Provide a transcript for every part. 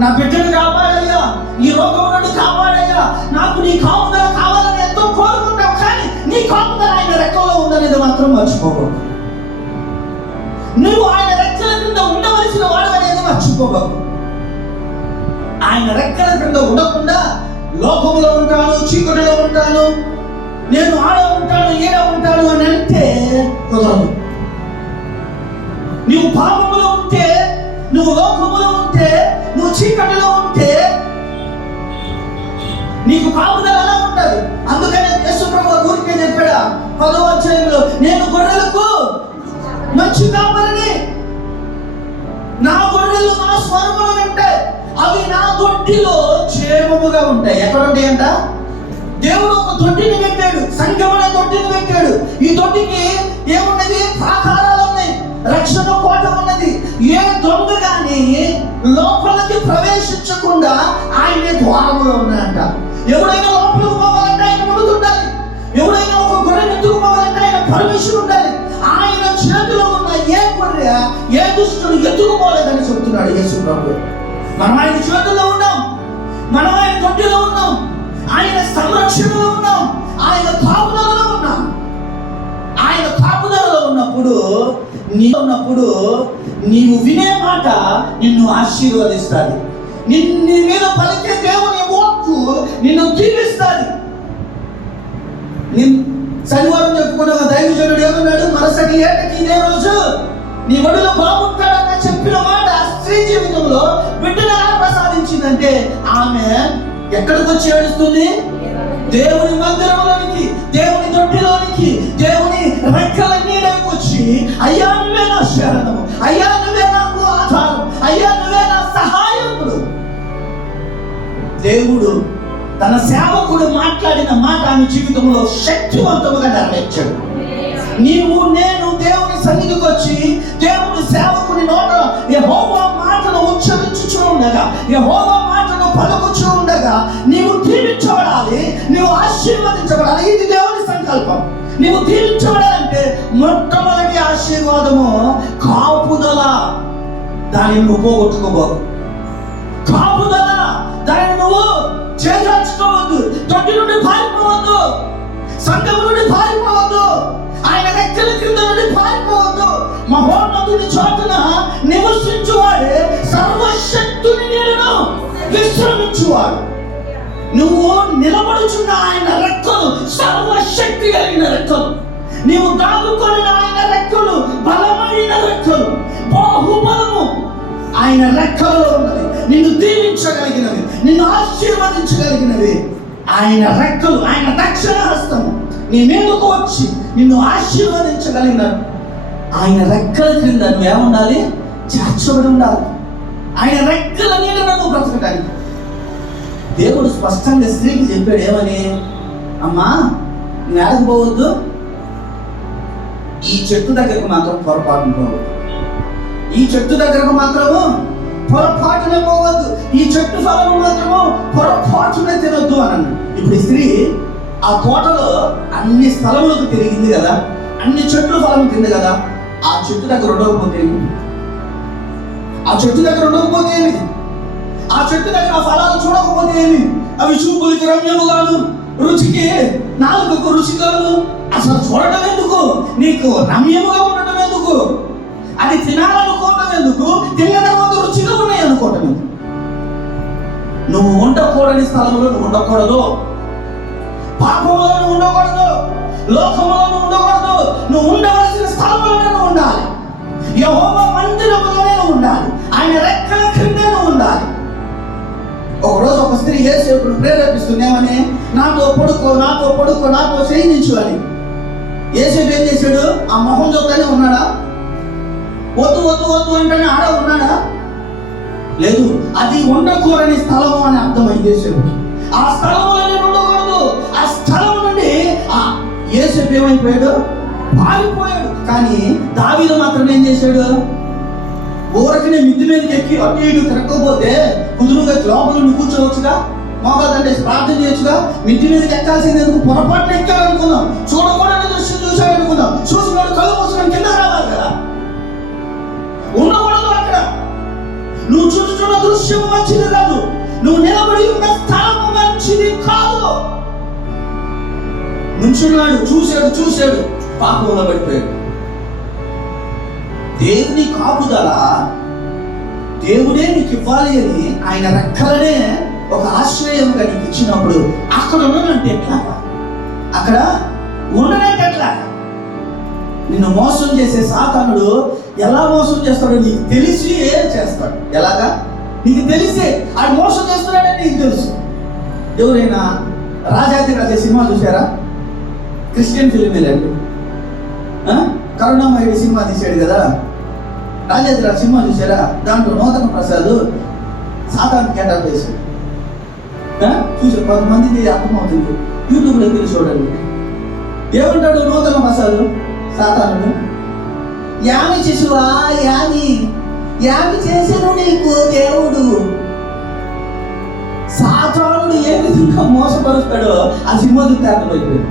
నా బిడ్డను కాపాడయ్యా. ఈ రోగం నుండి కాపాడయ్యా. నాకు నీ కాపుదల కావాలని ఎంతో కోరుకుంటావు కానీ నీ కాపుదల ఆయన రెక్కలో ఉందనేది మాత్రం మర్చిపోకూడదు నువ్వు ఆయన రెక్కల క్రింద ఉండవలసిన వాడు అనేది మర్చిపోకూడదు ఆయన రెక్కల క్రింద ఉండకుండా లోకంలో ఉంటాను చీకటిలో ఉంటాను నేను ఆడ ఉంటాను ఈడ ఉంటాను అని అంటే కుదరదు. నువ్వు పాపములో ఉంటే నువ్వు లోకములో ఉంటే నువ్వు చీకటిలో ఉంటే నీకు కాపుదల ఎలా ఉంటది. అందుకనే యేసుప్రభు ఊరికే చెప్పాడా పదో అధ్యాయంలో నేను గొర్రెలకు మంచి కాపరిని నా గొర్రెలు నా స్వరములు వింటాయి అవి నా దొడ్డిలో క్షేమముగా ఉంటాయి. ఎక్కడ ఉంటాయంట దేవుడు ఒక దొడ్డిని పెట్టాడు సంఘం అనే దొడ్డిని పెట్టాడు ఈ దొడ్డికి ఏమున్నది? ప్రవేశించకుండా ఆయనే ద్వారములో ఉన్నాయంట ఎవడైనా లోపలికి పోవాలంటే ఆయన ముందుండాలి ఎవడైనా ఒక గొర్రె ఎత్తుకు పోవాలంటే ఆయన పర్మిషన్ ఉండాలి. ఆయన చేతిలో ఉన్న ఏ గొర్రె ఏ దుష్టుడు ఎత్తుకుపోలేదని చెప్తున్నాడు యేసు ప్రభు. మనం ఆయన చేతుల్లో ఉన్నాం. మనం ఆయన తొట్టిలో ఉన్నాం. ఆయన సంరక్షణలో ఉన్నాం. ఆయన కాపుదలలో ఉన్నాం. ఆయన కాపుదలలో ఉన్నప్పుడు నీ ఉన్నప్పుడు నీవు వినే మాట నిన్ను ఆశీర్వదిస్తుంది. నీ మీద పలికే దేవుని వాక్కు నిన్ను దీవిస్తుంది నిన్ శనివారం చెప్పుకున్న దైవజనుడు ఏమన్నాడు? మరుసటి ఏటకి ఇదే రోజు నీ ఒడిలో బాగుంటాడని చెప్పిన మాట ఆ స్త్రీ జీవితంలో బిడ్డను ఎలా ప్రసాదించిందంటే ఆమె ఎక్కడికి వచ్చి ఏడుస్తుంది? దేవుని మందిరంలోనికి దేవుడు తన సేవకుడు మాట్లాడిన మాట ఆమె జీవితంలో శక్తివంతముగా నెరవేర్చాడు. నీవు నేను దేవుని సన్నిధికి వచ్చి దేవుని సేవకుని నోట యహోవా మాటను ఉచ్చరించుచు ఉండగా యహోవా మాటను పలుకుచూ ఉండగా నీవు దీవించబడాలి నీవు ఆశీర్వదించబడాలి. ఇది దేవుని సంకల్పం. నీవు దీవించబడాలంటే మొట్టమొదటి ఆశీర్వాదము కాపుదల. దానిని నువ్వు పోగొట్టుకోబోదు దాన్ని నువ్వు చేజార్చుకోవద్దు. తొట్టి నుండి పారిపోవద్దు. సంఘం నుండి పారిపోవద్దు. ఆయన రెక్కల క్రింద నుండి పారిపోవద్దు. మహోన్నతుడి చోటున నివసించువాడే సర్వశక్తుని నేను విశ్రమించువాడు. నువ్వు నిలబడుచున్న ఆయన రెక్కలు సర్వశక్తి కలిగిన రెక్కలు. నీవు దాగుకొని ఆయన రెక్కలు బలమైన రెక్కలు. బాహుబలము ఆయన రెక్కలలో ఉన్నది. నిన్ను దీవించగలిగినవి నిన్ను ఆశీర్వదించగలిగినవి ఆయన రెక్కలు ఆయన దక్షిణ హస్తము నీ మీదకు వచ్చి నిన్ను ఆశీర్వదించగలిగినవి ఆయన రెక్కల క్రింద నువ్వేముండాలి చేర్చబడి ఉండాలి. ఆయన రెక్కల నీడ నువ్వు బ్రతకడానికి దేవుడు స్పష్టంగా స్త్రీకి చెప్పాడు ఏమని? అమ్మా నువ్వు ఏడకపోవద్దు ఈ చెట్టు దగ్గరకు మాత్రం పొరపాటు పోవద్దు. ఈ చెట్టు దగ్గరకు మాత్రము పొరపాటునే పోవద్దు. ఈ చెట్టు ఫలము మాత్రము పొరపాటునే తినొద్దు అని అన్నాడు. ఇప్పుడు స్త్రీ ఆ తోటలో అన్ని స్థలములకు తిరిగింది కదా అన్ని చెట్లు ఫలం తింది కదా ఆ చెట్టు దగ్గర ఉండకపోతే ఆ చెట్టు దగ్గర ఉండకపోతే ఏమి? ఆ చెట్టు దగ్గర ఆ ఫలాలు చూడకపోతే ఏమి? అవి చూపులకి రమ్యముగాను రుచికి నాలుగుకు రుచిగాను. అసలు చూడటం ఎందుకు? నీకు రమ్యముగా ఉండటం ఎందుకు? అది తినాలనుకోవటం ఎందుకు? తిన్న తర్వాత రుచిగా ఉన్నాయి అనుకోవటం ఎందుకు? నువ్వు ఉండకూడని స్థలంలో నువ్వు ఉండకూడదు. పాపంలో నువ్వు ఉండకూడదు. లోకంలో నువ్వు ఉండకూడదు. నువ్వు ఉండవలసిన స్థలంలోనే నువ్వు ఉండాలి. యహోవ మందిరంలోనే నువ్వు ఉండాలి. ఆయన రెక్కల క్రింద నువ్వు ఉండాలి. ఒకరోజు ఒక స్త్రీ ఏసేపుడు ప్రేరేపిస్తుంది నాతో పడుకో నాతో పడుకో నాతో చేయించు అని. ఏసేపు ఏం చేశాడు? ఆ మొహం చూస్తూనే ఉన్నాడా? వద్దు వద్దు వద్దు అంటేనే ఆడ ఉన్నాడా? లేదు అది ఉండకూడని స్థలము అని అర్థమైంది చేశాడు ఆ స్థలం అనేది ఉండకూడదు. ఆ స్థలం నుండి ఆ ఏసేపు ఏమైపోయాడు? పారిపోయాడు. కానీ దావీదు మాత్రం ఏం చేశాడు? ఊరకనే మిద్ది మీదకి ఎక్కి అటు ఇటు తిరగకపోతే కుదురుగా లోపల నుండి కూర్చోవచ్చుగా? మోకాదంటే ప్రార్థన చేయొచ్చుగా? మిద్ది మీదకి ఎక్కాల్సింది ఎందుకు? పొరపాటున ఎక్కాడు అనుకుందాం చూడకూడని దృష్టి చూశాడు అనుకుందాం చూసినాడు కళ్ళు మూసుకొని కింద రావాలి కదా. నువ్వు చూస్తున్న దృశ్యం మంచిది కాదు. నువ్వు నిలబడి ఉన్న స్థలము మంచిది కాదు. నుంచున్నాడు చూశాడు చూశాడు. పాపంలో పడిపోయాడు. దేవుని కాపుదల దేవుడే నీకు ఇవ్వాలి అని ఆయన రెక్కలనే ఒక ఆశ్రయం నీకు ఇచ్చినప్పుడు అక్కడ ఉన్నానంటే ఎట్లా? అక్కడ ఉండనంటే ఎట్లా? నిన్ను మోసం చేసే సాతానుడు ఎలా మోసం చేస్తాడో నీకు తెలిసి చేస్తాడు. ఎలాగా? నీకు తెలిసే. ఆడు మోసం చేస్తున్నాడని నీకు తెలుసు. ఎవరైనా రాజాతి రాజా సినిమా చూసారా క్రిస్టియన్ ఫిలిం వెళ్ళండి. కరుణామయుడు సినిమా తీశాడు కదా. రాజాతి రాజు సినిమా చూసారా దాంట్లో నూతన ప్రసాద్ సాతాను కేటాలు వేశాడు చూసి కొంతమందికి అర్థమవుతుంది. యూట్యూబ్లో వెళ్ళి చూడండి. ఏమంటాడు నూతన ప్రసాద్? సాతాను యామి శిశువా యామి. యామి చేసెను నీకు దేవుడు. సాతానుడు ఏ విధంగా మోసపరుస్తాడో ఆ సినిమా చూస్తే అర్థమైపోయింది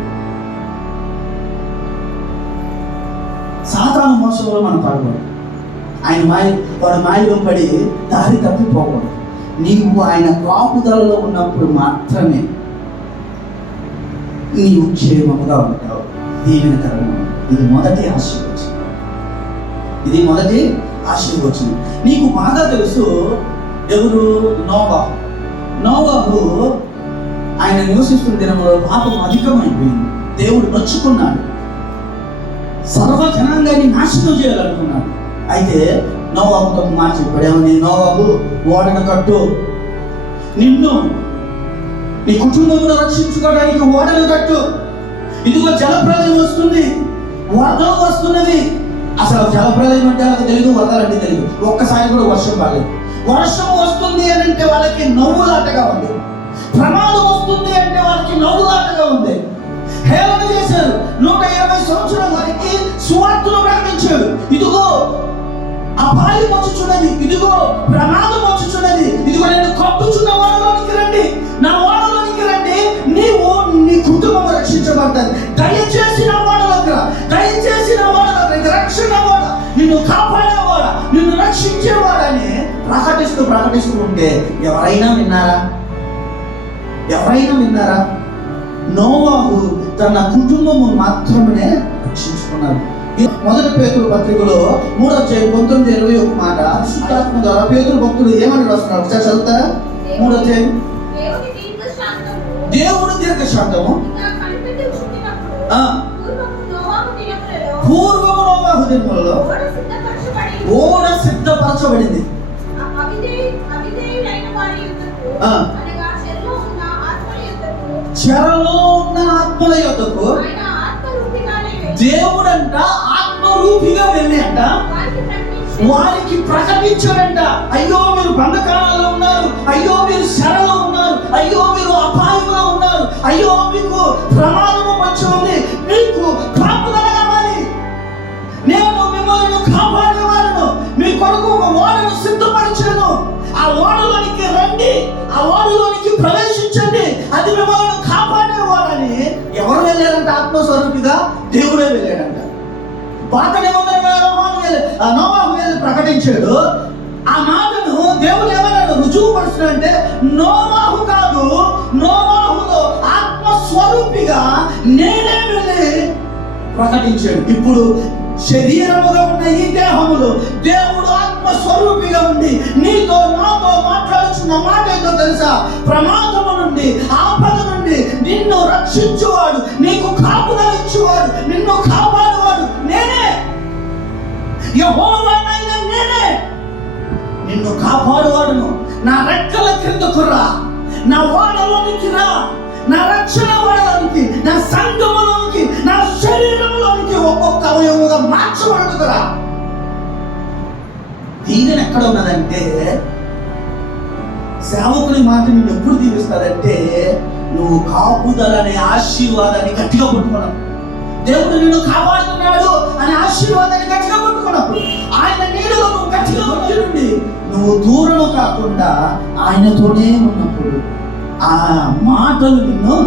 సాతాను మోసంలో మనం పడకూడదు. ఆయన మాయ వాడు మాయలో పడి దారి తప్పిపోకూడదు. నీవు ఆయన కాపుదలలో ఉన్నప్పుడు మాత్రమే నీవు క్షేమముగా ఉంటావు. దీవెనకరంగా ఇది మొదటి ఆశీర్వచనం. ఇది మొదటి ఆశీర్వచనం. నీకు బాగా తెలుసు ఎవరు? నోవా. నోవాకు ఆయన నివసిస్తున్న దినంలో పాపం అధికమైపోయింది. దేవుడు నొచ్చుకున్నాడు. సర్వ నాశనం చేయాలనుకున్నాడు. అయితే నోవాబుతో ఒక మాట చెప్పాడు. ఏమని నోవాబు ఓడను కట్టు. నిన్ను నీ కుటుంబంలో రక్షించుకోవడానికి ఓడను కట్టు. ఇదిగో జలప్రలయం వస్తుంది. వరదలు వస్తున్నది. అసలు జలప్రలయం అంటే వాళ్ళకి తెలియదు వరదలంటే తెలియదు ఒక్కసారి కూడా వర్షం పడలేదు. వర్షం వస్తుంది అని అంటే వాళ్ళకి నవ్వులాటగా ఉంది. ప్రమాదం వస్తుంది అంటే వాళ్ళకి నవ్వులాటగా ఉంది. హేళన చేశారు. నూట ఇరవై సంవత్సరాల వారికి సువార్తను ప్రకటించాడు ఇదిగో అపాయం వచ్చుచున్నది. ఇదిగో ప్రమాదం వచ్చుచున్నది. ఇదిగో నేను కప్పుచున్న వాడలోనికి రండి. నా వాడలోనికి రండి. నీవు నీ కుటుంబం రక్షించబడ్డాది దయచేసి ప్రకటిస్తూ ప్రకటిస్తూ ఉంటే ఎవరైనా విన్నారా? ఎవరైనా విన్నారా? నోవాహు తన కుటుంబము మాత్రమే రక్షించుకున్నారు ఈ మొదటి పేతురు పత్రికలో మూడో అధ్యాయం పంతొమ్మిది ఇరవై ఒక మాట శుద్ధాత్మ ద్వారా పేతురు భక్తులు ఏమని రాస్తున్నారు? ఒకసారి చదువుతారా? మూడో దీర్ఘశాంతము దేవుడు దీర్ఘశాంతము. పూర్వము నోవాహు దినములలో ఓడ సిద్ధపరచబడింది. చెరలో ఉన్న ఆత్మల యుద్ధకు యొద్దకు దేవుడంట ఆత్మరూపిగా వెళ్ళి అంట వారికి ప్రకటించి వారికి ప్రకటించాడంట. అయ్యో మీరు బంధకాలలో ఉన్నారు. అయ్యో మీరు శరలో ఉన్నారు. అయ్యో మీరు అపాయంలో ఉన్నారు. అయ్యో మీకు ప్రమాదము వచ్చి ఉంది. ఎవరు ఆత్మస్వరూపిగా దేవుడే వెళ్ళాడంట. పాత నిబంధన నోవాహు ఆ నోవాహు వెళ్ళి ప్రకటించాడు. ఆ మాటను దేవుడు ఏమన్నాడు? రుజువు పరుస్తున్నాడంటే నోవాహు కాదు నోవాహులో ఆత్మ స్వరూపిగా నేనే వెళ్ళి ప్రకటించాడు. ఇప్పుడు శరీరముగా ఉన్న ఈ దేహములో దేవుడు ఆత్మ స్వరూపిగా ఉండి నీతో నాతో మాట్లాడుతున్న మాట ఏంటో తెలుసా? ప్రమాదము నుండి ఆపద నుండి నిన్ను రక్షించు నిన్ను కాపాడువాడును. నా రెక్కల క్రిందకు రా. నా వాడలోనికి రా. నా రక్షణ వాడలోనికి నా సంఘములోనికి నా శరీరంలోనికి ఒక్కొక్క అవయవముగా మార్చబడుతుంది రా. దీవెన ఎక్కడ ఉన్నదంటే సేవకుని మాట నిన్ను ఎప్పుడు దీవిస్తారంటే నువ్వు కాపుదలనే ఆశీర్వాదాన్ని గట్టిగా పట్టుకున్నావు దేవుడు నిన్ను కాపాడుతున్నాడు. అనే ఆశీర్వాదాన్ని గట్టిగా పట్టుకున్నప్పుడు ఆయన నీడలో నువ్వు గట్టిగా ఉండి నువ్వు దూరం కాకుండా ఆయనతోనే ఉన్నప్పుడు ఆ మాటలు నిన్ను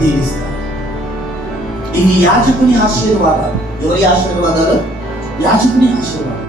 దీవిస్తాయి. ఇవి యాజకుని ఆశీర్వాదాలు ఎవరి ఆశీర్వాదాలు? యాజకుని ఆశీర్వాదాలు